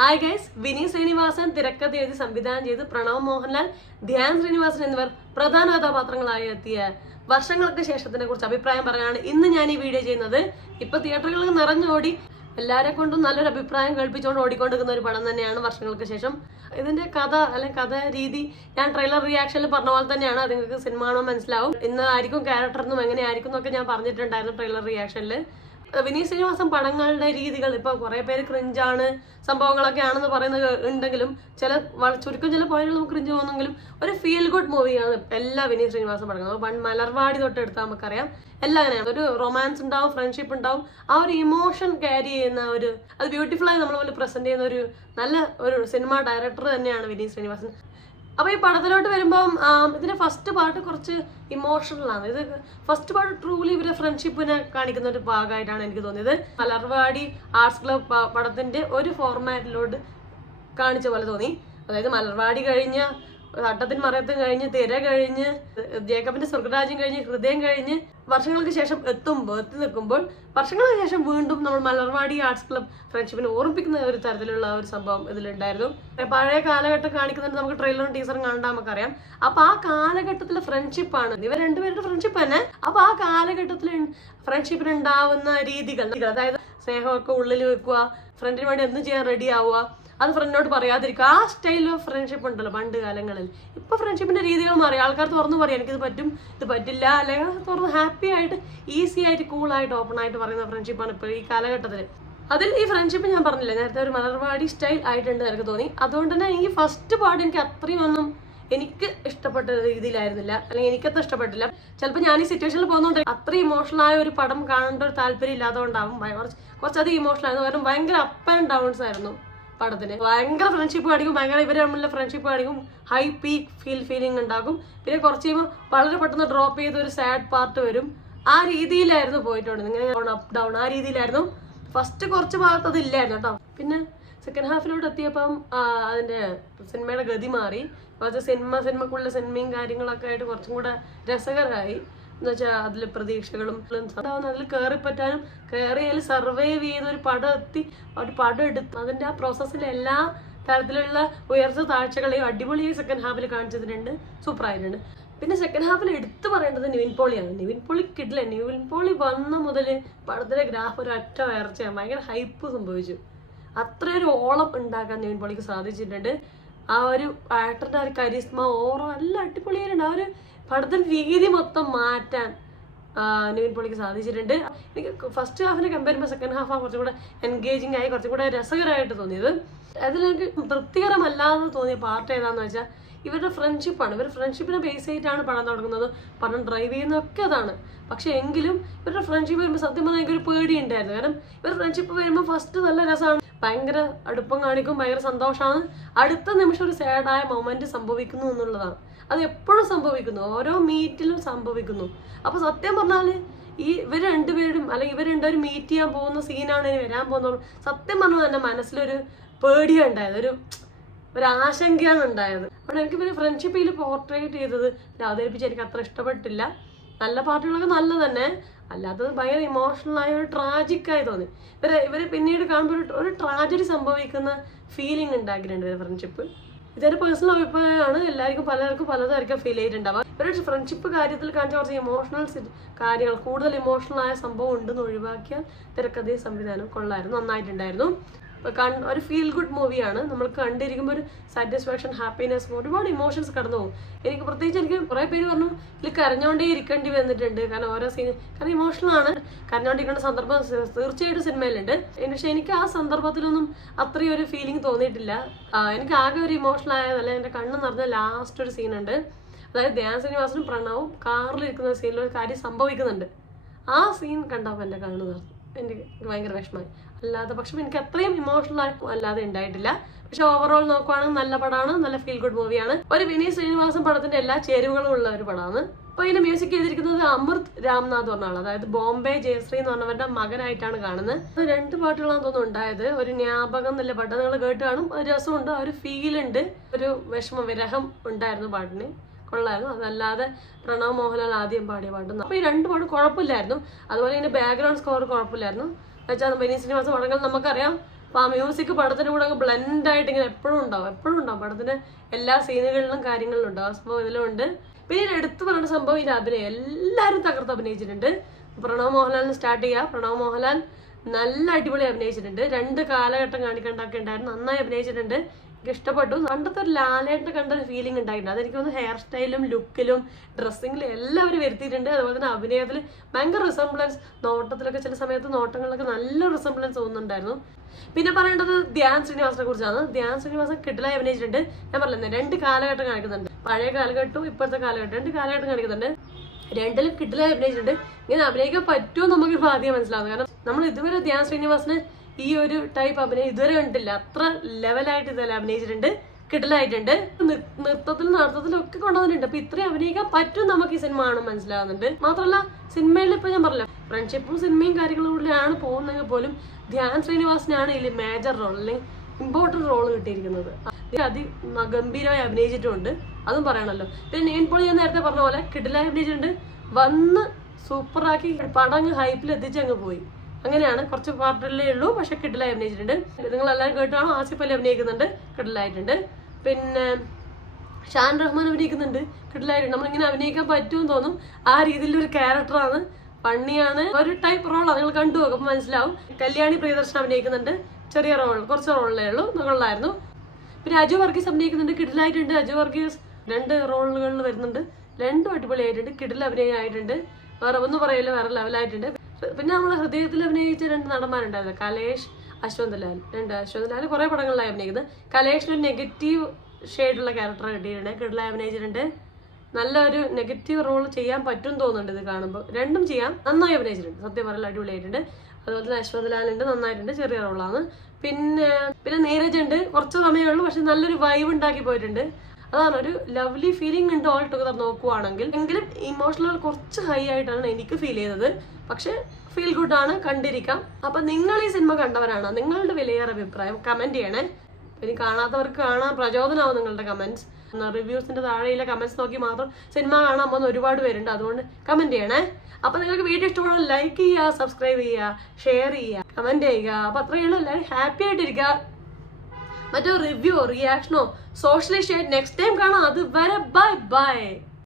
Hi guys, Vineeth Sreenivasan തിരക്കഥ എഴുതി സംവിധാനം ചെയ്ത് പ്രണവ് മോഹൻലാൽ, ധ്യാൻ ശ്രീനിവാസൻ എന്നിവർ പ്രധാന കഥാപാത്രങ്ങളായി എത്തിയ വർഷങ്ങൾക്ക് ശേഷത്തിനെ കുറിച്ച് അഭിപ്രായം പറയാനാണ് ഇന്ന് ഞാൻ ഈ വീഡിയോ ചെയ്യുന്നത്. ഇപ്പൊ തിയേറ്ററുകളിൽ നിറഞ്ഞോടി എല്ലാരെ കൊണ്ടും നല്ലൊരു അഭിപ്രായം കേൾപ്പിച്ചുകൊണ്ട് ഓടിക്കൊണ്ടിരിക്കുന്ന ഒരു പടം തന്നെയാണ് വർഷങ്ങൾക്ക് ശേഷം. ഇതിന്റെ കഥ അല്ലെങ്കിൽ കഥ രീതി ഞാൻ ട്രെയിലർ റിയാക്ഷനിൽ പറഞ്ഞ പോലെ തന്നെയാണ്. അത് നിങ്ങൾക്ക് സിനിമ കാണുമ്പോൾ മനസ്സിലാവും. ഇന്ന് ആയിരിക്കും ക്യാരക്ടറിനും എങ്ങനെയായിരിക്കും എന്നൊക്കെ ഞാൻ പറഞ്ഞിട്ടുണ്ടായിരുന്നു ട്രെയിലർ റിയാക്ഷനിൽ. വിനീത് ശ്രീനിവാസൻ പടങ്ങളുടെ രീതികൾ ഇപ്പൊ കുറെ പേര് ക്രിഞ്ചാണ് സംഭവങ്ങളൊക്കെ ആണെന്ന് പറയുന്നത് ഉണ്ടെങ്കിലും ചുരുക്കം ചില പോയിന്റുകൾ നമുക്ക് ക്രിഞ്ച് പോകുന്നെങ്കിലും ഒരു ഫീൽ ഗുഡ് മൂവിയാണ് എല്ലാ വിനീത് ശ്രീനിവാസൻ പടങ്ങളും. മലർവാടി തൊട്ട് എടുത്താൽ നമുക്കറിയാം എല്ലാം അങ്ങനെയാണ്. ഒരു റൊമാൻസ് ഉണ്ടാവും, ഫ്രണ്ട്ഷിപ്പ് ഉണ്ടാവും, ആ ഒരു ഇമോഷൻ ക്യാരി ചെയ്യുന്ന അത് ബ്യൂട്ടിഫുൾ ആയി നമ്മളെ പ്രസന്റ് ചെയ്യുന്ന ഒരു നല്ല ഒരു സിനിമ ഡയറക്ടർ തന്നെയാണ് വിനീത് ശ്രീനിവാസൻ. അപ്പൊ ഈ പടത്തിലോട്ട് വരുമ്പം ഇതിന്റെ ഫസ്റ്റ് പാർട്ട് കുറച്ച് ഇമോഷണലാണ്. ഇത് ഫസ്റ്റ് പാർട്ട് ട്രൂലി ഇവരെ ഫ്രണ്ട്ഷിപ്പിനെ കാണിക്കുന്ന ഒരു ഭാഗമായിട്ടാണ് എനിക്ക് തോന്നിയത്. മലർവാടി ആർട്സ് ക്ലബ് പടത്തിന്റെ ഒരു ഫോർമാറ്റിലോട്ട് കാണിച്ച പോലെ തോന്നി. അതായത് മലർവാടി കഴിഞ്ഞ് തട്ടത്തിൻ മറയത്തും കഴിഞ്ഞ് തിര കഴിഞ്ഞ് ജേക്കബിന്റെ സ്വർഗരാജ്യം കഴിഞ്ഞ് ഹൃദയം കഴിഞ്ഞ് വർഷങ്ങൾക്ക് ശേഷം എത്തി നിൽക്കുമ്പോൾ വർഷങ്ങൾക്ക് ശേഷം വീണ്ടും നമ്മൾ മലർവാടി ആർട്സ് ക്ലബ് ഫ്രണ്ട്ഷിപ്പിനെ ഓർമ്മിപ്പിക്കുന്ന ഒരു തരത്തിലുള്ള ഒരു സംഭവം ഇതിലുണ്ടായിരുന്നു. പഴയ കാലഘട്ടം കാണിക്കുന്നുണ്ട്, നമുക്ക് ട്രെയിലറും ടീസറും കണ്ടാൽ നമുക്കറിയാം. അപ്പൊ ആ കാലഘട്ടത്തിലെ ഫ്രണ്ട്ഷിപ്പാണ് ഇവർ രണ്ടുപേരുടെ ഫ്രണ്ട്ഷിപ്പ് തന്നെ. അപ്പൊ ആ കാലഘട്ടത്തിൽ ഫ്രണ്ട്ഷിപ്പിന് ഉണ്ടാവുന്ന രീതികൾ, അതായത് സ്നേഹമൊക്കെ ഉള്ളിൽ വെക്കുക, ഫ്രണ്ടിന് വേണ്ടി എന്തും ചെയ്യാൻ റെഡി ആവുക, അത് ഫ്രണ്ടിനോട് പറയാതിരിക്കുക, ആ സ്റ്റൈൽ ഓഫ് ഫ്രണ്ട്ഷിപ്പ് ഉണ്ടല്ലോ പണ്ട് കാലങ്ങളിൽ. ഇപ്പൊ ഫ്രണ്ട്ഷിപ്പിന്റെ രീതികൾ മാറി. ആൾക്കാർ തുറന്നു പറയാം എനിക്കിത് പറ്റും, ഇത് പറ്റില്ല, അല്ലെങ്കിൽ തുറന്ന് ഹാപ്പി ആയിട്ട് ഈസി ആയിട്ട് കൂളായിട്ട് ഓപ്പൺ ആയിട്ട് പറയുന്ന ഫ്രണ്ട്ഷിപ്പാണ് ഇപ്പോൾ ഈ കാലഘട്ടത്തിൽ. അതിൽ ഈ ഫ്രണ്ട്ഷിപ്പ് ഞാൻ പറഞ്ഞില്ല നേരത്തെ ഒരു മലർവാടി സ്റ്റൈൽ ആയിട്ടുണ്ട് എനിക്ക് തോന്നി. അതുകൊണ്ട് തന്നെ ഈ ഫസ്റ്റ് പാർട്ട് എനിക്ക് അത്രയും ഒന്നും എനിക്ക് ഇഷ്ടപ്പെട്ട രീതിയിലായിരുന്നില്ല, അല്ലെങ്കിൽ എനിക്കത്ര ഇഷ്ടപ്പെട്ടില്ല. ചിലപ്പോൾ ഞാൻ ഈ സിറ്റുവേഷനിൽ പോകുന്നതുകൊണ്ട് അത്ര ഇമോഷണൽ ആയ ഒരു പടം കാണേണ്ട ഒരു താല്പര്യം ഇല്ലാത്തതുകൊണ്ടാവും കുറച്ചധികം ഇമോഷണൽ ആയിരുന്നു. കാരണം ഭയങ്കര അപ്പ് ആൻഡ് ഡൗൺസ് ആയിരുന്നു പടത്തിന്. ഭയങ്കര ഫ്രണ്ട്ഷിപ്പ് കാണിക്കും, ഭയങ്കര ഇവർ തമ്മിലുള്ള ഫ്രണ്ട്ഷിപ്പ് കാണിക്കും, ഹൈ പീക്ക് ഫീലിംഗ് ഉണ്ടാകും. പിന്നെ കുറച്ച് കഴിയുമ്പോൾ വളരെ പെട്ടെന്ന് ഡ്രോപ്പ് ചെയ്ത ഒരു സാഡ് പാർട്ട് വരും. ആ രീതിയിലായിരുന്നു പോയിട്ടുണ്ട്, ഇങ്ങനെ അപ്പ് ഡൗൺ ആ രീതിയിലായിരുന്നു. ഫസ്റ്റ് കുറച്ച് ഭാഗത്ത് അത് ഇല്ലായിരുന്നു കേട്ടോ. പിന്നെ സെക്കൻഡ് ഹാഫിലോട്ട് എത്തിയപ്പം അതിന്റെ സിനിമയുടെ ഗതി മാറി. കുറച്ച് സിനിമക്കുള്ള സിനിമയും കാര്യങ്ങളൊക്കെ ആയിട്ട് കുറച്ചും കൂടെ രസകരമായി. എന്ന് വെച്ചാൽ അതിൽ പ്രതീക്ഷകളും അതിൽ കയറിപ്പറ്റാനും കയറിയാൽ സർവൈവ് ചെയ്ത് ഒരു പടം എടുത്ത് അതിന്റെ ആ പ്രോസസ്സിൽ എല്ലാ തരത്തിലുള്ള ഉയർച്ച താഴ്ചകളെയും അടിപൊളിയായി സെക്കൻഡ് ഹാഫിൽ കാണിച്ചിട്ടുണ്ട്, സൂപ്പർ ആയിട്ടുണ്ട്. പിന്നെ സെക്കൻഡ് ഹാഫിൽ എടുത്തു പറയേണ്ടത് നിവിൻ പോളിയാണ്. നിവിൻ പോളി കിട്ടില്ല. നിവിൻ പോളി വന്ന മുതൽ പടത്തിലെ ഗ്രാഫ് ഒരു ഒറ്റ ഉയർച്ചയാണ്. ഭയങ്കര ഹൈപ്പ് സംഭവിച്ചു. അത്രയൊരു ഓളം ഉണ്ടാക്കാൻ നിവിൻ പോളിക്ക് സാധിച്ചിട്ടുണ്ട്. ആ ഒരു ആക്ടറുടെ ഒരു കരിസ്മ ഓറോ എല്ലാം അടിപൊളിയായിട്ടുണ്ട്. ആ ഒരു പടത്തിന്റെ രീതി മൊത്തം മാറ്റാൻ നിവിൻ പോളിക്ക് സാധിച്ചിട്ടുണ്ട്. എനിക്ക് ഫസ്റ്റ് ഹാഫിനെ കമ്പയർ ചെയ്യുമ്പോൾ സെക്കൻഡ് ഹാഫ് കുറച്ചും കൂടെ എൻഗേജിങ് ആയി, കുറച്ചും കൂടെ രസകരമായിട്ട് തോന്നിയത്. അതിലെനിക്ക് തൃപ്തികരമല്ലാതെ തോന്നിയ പാർട്ട് ഏതാന്ന് വെച്ചാൽ ഇവരുടെ ഫ്രണ്ട്ഷിപ്പാണ്. ഇവർ ഫ്രണ്ട്ഷിപ്പിനെ ബേസ് ചെയ്തിട്ടാണ് പടം തുടങ്ങുന്നത്, പടം ഡ്രൈവ് ചെയ്യുന്നതൊക്കെ അതാണ്. പക്ഷെ എങ്കിലും ഇവരുടെ ഫ്രണ്ട്ഷിപ്പ് വരുമ്പോൾ സത്യം പറഞ്ഞാൽ എനിക്കൊരു പേടി ഉണ്ടായിരുന്നു. കാരണം ഇവർ ഫ്രണ്ട്ഷിപ്പ് വരുമ്പോൾ ഫസ്റ്റ് നല്ല രസമാണ്, ഭയങ്കര അടുപ്പം കാണിക്കും, ഭയങ്കര സന്തോഷമാണ്. അടുത്ത നിമിഷം ഒരു സാഡായ മൊമെന്റ് സംഭവിക്കുന്നു എന്നുള്ളതാണ്. അത് എപ്പോഴും സംഭവിക്കുന്നു, ഓരോ മീറ്റിലും സംഭവിക്കുന്നു. അപ്പൊ സത്യം പറഞ്ഞാല് ഇവർ രണ്ടുപേരും അല്ലെങ്കിൽ ഇവർ രണ്ടുപേരും മീറ്റ് ചെയ്യാൻ പോകുന്ന സീനാണ് ഇനി വരാൻ പോകുന്നത്. സത്യം പറഞ്ഞാൽ എൻ്റെ മനസ്സിലൊരു പേടിയാണ് ഉണ്ടായത്, ഒരു ആശങ്കയാണ് ഉണ്ടായത്. അവിടെ എനിക്ക് പിന്നെ ഫ്രണ്ട്ഷിപ്പിൽ പോർട്രേറ്റ് ചെയ്തത് അവതരിപ്പിച്ച് എനിക്ക് അത്ര ഇഷ്ടപ്പെട്ടില്ല. നല്ല പാർട്ടുകളൊക്കെ നല്ല തന്നെ, അല്ലാത്തത് ഭയങ്കര ഇമോഷണലായ ഒരു ട്രാജിക്കായി തോന്നി. ഇവര് പിന്നീട് കാണുമ്പോൾ ഒരു ട്രാജഡി സംഭവിക്കുന്ന ഫീലിംഗ് ഉണ്ടാക്കിയിട്ടുണ്ട് ഇവരുടെ ഫ്രണ്ട്ഷിപ്പ്. ഇതൊരു പേഴ്സണൽ അഭിപ്രായമാണ്. പലർക്കും പലതായിരിക്കും ഫീൽ ചെയ്തിട്ടുണ്ടാവുക. ഇവരുടെ ഫ്രണ്ട്ഷിപ്പ് കാര്യത്തിൽ കാണിച്ച കുറച്ച് ഇമോഷണൽ കാര്യങ്ങൾ, കൂടുതൽ ഇമോഷണൽ ആയ സംഭവം ഉണ്ടെന്ന് ഒഴിവാക്കിയാൽ തിരക്കഥയും സംവിധാനം കൊള്ളായിരുന്നു, നന്നായിട്ടുണ്ടായിരുന്നു. ഒരു ഫീൽ ഗുഡ് മൂവിയാണ്. നമ്മൾ കണ്ടിരിക്കുമ്പോൾ ഒരു സാറ്റിസ്ഫാക്ഷൻ, ഹാപ്പിനെസ്, ഒരുപാട് ഇമോഷൻസ് കടന്നു പോകും. എനിക്ക് കുറെ പേര് പറഞ്ഞു ഇതിൽ കരഞ്ഞോണ്ടേ ഇരിക്കേണ്ടി വന്നിട്ടുണ്ട്. കാരണം ഓരോ കാരണം ഇമോഷണൽ ആണ്, കരഞ്ഞോണ്ടിരിക്കേണ്ട സന്ദർഭം തീർച്ചയായിട്ടും സിനിമയിലുണ്ട്. പക്ഷെ എനിക്ക് ആ സന്ദർഭത്തിലൊന്നും അത്രയും ഒരു ഫീലിംഗ് തോന്നിയിട്ടില്ല. എനിക്ക് ആകെ ഒരു ഇമോഷണൽ ആയതല്ല, എൻ്റെ കണ്ണ് നിറഞ്ഞ ലാസ്റ്റ് ഒരു സീനുണ്ട്. അതായത് ധ്യാൻ ശ്രീനിവാസനും പ്രണവും കാറിലിരിക്കുന്ന സീനിൽ ഒരു കാര്യം സംഭവിക്കുന്നുണ്ട്. ആ സീൻ കണ്ടപ്പോൾ എൻ്റെ കണ്ണ് നിറഞ്ഞു, എനിക്ക് ഭയങ്കര വിഷമമായി. അല്ലാതെ പക്ഷെ എനിക്ക് അത്രയും ഇമോഷണൽ അല്ലാതെ ഉണ്ടായിട്ടില്ല. പക്ഷെ ഓവറോൾ നോക്കുവാണെങ്കിൽ നല്ല പടമാണ്, നല്ല ഫീൽ ഗുഡ് മൂവിയാണ്. ഒരു വിനീത് ശ്രീനിവാസൻ പടത്തിന്റെ എല്ലാ ചേരുവകളും ഉള്ള ഒരു പടമാണ്. അപ്പൊ ഇതിന്റെ മ്യൂസിക് ചെയ്തിരിക്കുന്നത് അമൃത് രാംനാഥ് പറഞ്ഞ ആളാണ്. അതായത് ബോംബെ ജയശ്രീ എന്ന് പറഞ്ഞവരുടെ മകനായിട്ടാണ് കാണുന്നത്. 2 പാട്ടുകളാണ് തോന്നുന്നു ഉണ്ടായത്. ഒരു ജ്ഞാപകം എന്നുള്ള പാട്ട് നിങ്ങൾ കേട്ട് കാണും, ഒരു രസമുണ്ട്, ഒരു ഫീൽ ഉണ്ട്, ഒരു വിരഹം ഉണ്ടായിരുന്നു പാട്ടിന്, കൊള്ളായിരുന്നു. അതല്ലാതെ പ്രണവ് മോഹൻലാൽ ആദ്യം പാടിയ പാട്ടും അപ്പൊ ഈ 2 പാട്ടും കുഴപ്പമില്ലായിരുന്നു. അതുപോലെ ഇതിന്റെ ബാക്ക്ഗ്രൗണ്ട് സ്കോർ കുഴപ്പമില്ലായിരുന്നു. വെച്ചാൽ വിനീത് ശ്രീനിവാസൻ പടങ്ങൾ നമുക്കറിയാം അപ്പോൾ ആ മ്യൂസിക് പടത്തിന്റെ കൂടെ അങ്ങ് ബ്ലെൻഡ് ആയിട്ട് ഇങ്ങനെ എപ്പോഴും ഉണ്ടാവും പടത്തിന്റെ എല്ലാ സീനുകളിലും കാര്യങ്ങളിലും ഉണ്ടാവും. ആ സംഭവം ഇതിലും ഉണ്ട്. പിന്നെ ഇതിൽ എടുത്തു പറയുന്ന സംഭവം ഇതിന്റെ അഭിനയം, എല്ലാവരും തകർത്ത് അഭിനയിച്ചിട്ടുണ്ട്. പ്രണവ് മോഹൻലാലിന് സ്റ്റാർട്ട് ചെയ്യാം. പ്രണവ് മോഹൻലാൽ നല്ല അടിപൊളി അഭിനയിച്ചിട്ടുണ്ട്. 2 കാലഘട്ടം കാണിക്കേണ്ടതൊക്കെ ഉണ്ടായിരുന്നു, നന്നായി അഭിനയിച്ചിട്ടുണ്ട്. എനിക്ക് ഇഷ്ടപ്പെട്ടു. പണ്ടത്തെ ഒരു ലാലേട്ടനെ കണ്ട ഒരു ഫീലിംഗ് ഉണ്ടായിട്ടുണ്ട്. അതെനിക്ക് തോന്നുന്നു ഹെയർ സ്റ്റൈലും ലുക്കിലും ഡ്രസ്സിങ്ങിലും എല്ലാവരും വരുത്തിയിട്ടുണ്ട്. അതുപോലെ തന്നെ അഭിനയത്തിൽ ഭയങ്കര റിസംബ്ലൻസ്, നോട്ടത്തിലൊക്കെ ചില സമയത്ത് നോട്ടങ്ങളിലൊക്കെ നല്ല റിസംബ്ലൻസ് തോന്നുന്നുണ്ടായിരുന്നു. പിന്നെ പറയേണ്ടത് ധ്യാൻ ശ്രീനിവാസനെ കുറിച്ചാണ്. ധ്യാൻ ശ്രീനിവാസൻ കിടിലായി അഭിനയിച്ചിട്ടുണ്ട്. ഞാൻ പറഞ്ഞില്ലേ 2 കാലഘട്ടം കാണിക്കുന്നുണ്ട്, പഴയ കാലഘട്ടവും ഇപ്പോഴത്തെ കാലഘട്ടം, 2 കാലഘട്ടം കാണിക്കുന്നുണ്ട്. 2ലും കിടിലായി അഭിനയിച്ചിട്ടുണ്ട്. ഇങ്ങനെ അഭിനയിക്കാൻ പറ്റുമോ നമുക്ക് ഇപ്പോൾ ആദ്യം മനസ്സിലാവുന്നത്. കാരണം നമ്മൾ ഇതുവരെ ധ്യാൻ ശ്രീനിവാസന് ഈ ഒരു ടൈപ്പ് അഭിനയം ഇതുവരെ കണ്ടിട്ടില്ല. അത്ര ലെവലായിട്ട് ഇതെല്ലാം അഭിനയിച്ചിട്ടുണ്ട്, കിടിലായിട്ടുണ്ട്. നൃത്തത്തിലും നടത്തത്തിലും ഒക്കെ കൊണ്ടുവന്നിട്ടുണ്ട്. അപ്പൊ ഇത്രയും അഭിനയിക്കാൻ പറ്റും നമുക്ക് ഈ സിനിമ കാണുമ്പോൾ മനസ്സിലാവുന്നുണ്ട്. മാത്രമല്ല സിനിമയിൽ ഇപ്പൊ ഞാൻ പറഞ്ഞല്ലോ ഫ്രണ്ട്ഷിപ്പും സിനിമയും കാര്യങ്ങളിലൂടെയാണ് പോകുന്നെങ്കിൽ പോലും ധ്യാൻ ശ്രീനിവാസനാണ് ഇതിൽ മേജർ റോൾ അല്ലെങ്കിൽ ഇമ്പോർട്ടൻറ്റ് റോൾ കിട്ടിയിരിക്കുന്നത്. ഗംഭീരമായി അഭിനയിച്ചിട്ടുണ്ട്, അതും പറയണല്ലോ. പിന്നെ നെയിൻ പോളി ഞാൻ നേരത്തെ പറഞ്ഞ പോലെ കിടിലായി അഭിനയിച്ചിട്ടുണ്ട്. വന്ന് സൂപ്പറാക്കി പടങ്ങ് ഹൈപ്പിൽ എത്തിച്ചങ്ങ് പോയി. അങ്ങനെയാണ്, കുറച്ച് പാർട്ടിലേ ഉള്ളൂ, പക്ഷെ കിടിലായി അഭിനയിച്ചിട്ടുണ്ട്. നിങ്ങളെല്ലാവരും കേട്ടാണോ, ആസിഫ് അലി അഭിനയിക്കുന്നുണ്ട്, കിടിലായിട്ടുണ്ട്. പിന്നെ ഷാൻ റഹ്മാൻ അഭിനയിക്കുന്നുണ്ട്, കിടിലായിട്ടുണ്ട്. നമ്മളിങ്ങനെ അഭിനയിക്കാൻ പറ്റുമെന്ന് തോന്നും. ആ രീതിയിലൊരു ക്യാരക്ടറാണ്, ഫണ്ണിയാണ്, ഒരു ടൈപ്പ് റോളാണ്. നിങ്ങൾ കണ്ടു നോക്കുമ്പോൾ മനസ്സിലാവും. കല്യാണി പ്രിയദർശൻ അഭിനയിക്കുന്നുണ്ട്, ചെറിയ റോൾ, കുറച്ച് റോളിലേ ഉള്ളൂ, കൊള്ളായിരുന്നു. പിന്നെ അജു വർഗീസ് അഭിനയിക്കുന്നുണ്ട്, കിടിലായിട്ടുണ്ട്. അജു വർഗീസ് 2 റോളുകളിൽ വരുന്നുണ്ട്, 2 അടിപൊളിയായിട്ടുണ്ട്, കിടില അഭിനയമായിട്ടുണ്ട്. വേറെ ഒന്നും പറയില്ല, വേറെ ലെവലായിട്ടുണ്ട്. പിന്നെ നമ്മളെ ഹൃദയത്തിൽ അഭിനയിച്ച 2 നടന്മാരുണ്ടായിരുന്നു, കലേഷ്, അശ്വന്ത് ലാൽ. അശ്വന്ത് ലാൽ കുറെ പടങ്ങളിലായി അഭിനയിക്കുന്നത്. കലേഷിന് ഒരു നെഗറ്റീവ് ഷെയ്ഡുള്ള ക്യാരക്ടർ കിട്ടിയിട്ടുണ്ട്, കിടിലായി അഭിനയിച്ചിട്ടുണ്ട്. നല്ലൊരു നെഗറ്റീവ് റോൾ ചെയ്യാൻ പറ്റും തോന്നുന്നുണ്ട് ഇത് കാണുമ്പോൾ. 2ഉം ചെയ്യാം, നന്നായി അഭിനയിച്ചിട്ടുണ്ട്, സത്യം പറയല അടിപൊളിയായിട്ടുണ്ട്. അതുപോലെ തന്നെ അശ്വന്ത് ലാലുണ്ട്, നന്നായിട്ടുണ്ട്, ചെറിയ റോളാണ്. പിന്നെ നീരജ് ഉണ്ട്, കുറച്ച് സമയമേ ഉള്ളൂ, പക്ഷെ നല്ലൊരു വൈബ് ഉണ്ടാക്കി പോയിട്ടുണ്ട്. അതാണ് ഒരു ലവ്ലി ഫീലിംഗ് ഉണ്ട് ഓൾ ടുഗദർ നോക്കുവാണെങ്കിൽ. എങ്കിലും ഇമോഷണൽ കുറച്ച് ഹൈ ആയിട്ടാണ് എനിക്ക് ഫീൽ ചെയ്തത്, പക്ഷെ ഫീൽ ഗുഡ് ആണ്, കണ്ടിരിക്കാം. അപ്പൊ നിങ്ങൾ ഈ സിനിമ കണ്ടവരാണ്, നിങ്ങളുടെ വിലയേറെ അഭിപ്രായം കമന്റ് ചെയ്യണേ. ഇനി കാണാത്തവർക്ക് കാണാൻ പ്രചോദനമാവും നിങ്ങളുടെ കമന്റ്സ്. റിവ്യൂസിന്റെ താഴെയിലെ കമന്റ്സ് നോക്കി മാത്രം സിനിമ കാണാൻ പോകുന്ന ഒരുപാട് പേരുണ്ട്, അതുകൊണ്ട് കമന്റ് ചെയ്യണേ. അപ്പൊ നിങ്ങൾക്ക് വീഡിയോ ഇഷ്ടപ്പെടാൻ ലൈക്ക് ചെയ്യുക, സബ്സ്ക്രൈബ് ചെയ്യുക, ഷെയർ ചെയ്യുക, കമന്റ് ചെയ്യുക. അപ്പൊ അത്രയുള്ളൂ. എല്ലാവരും ഹാപ്പി ആയിട്ടിരിക്കുക. മറ്റോ റിവ്യൂ റിയാക്ഷനോ സോഷ്യലൈസ് നെക്സ്റ്റ് ടൈം കാണാം. അത് വരെ ബൈ ബൈ.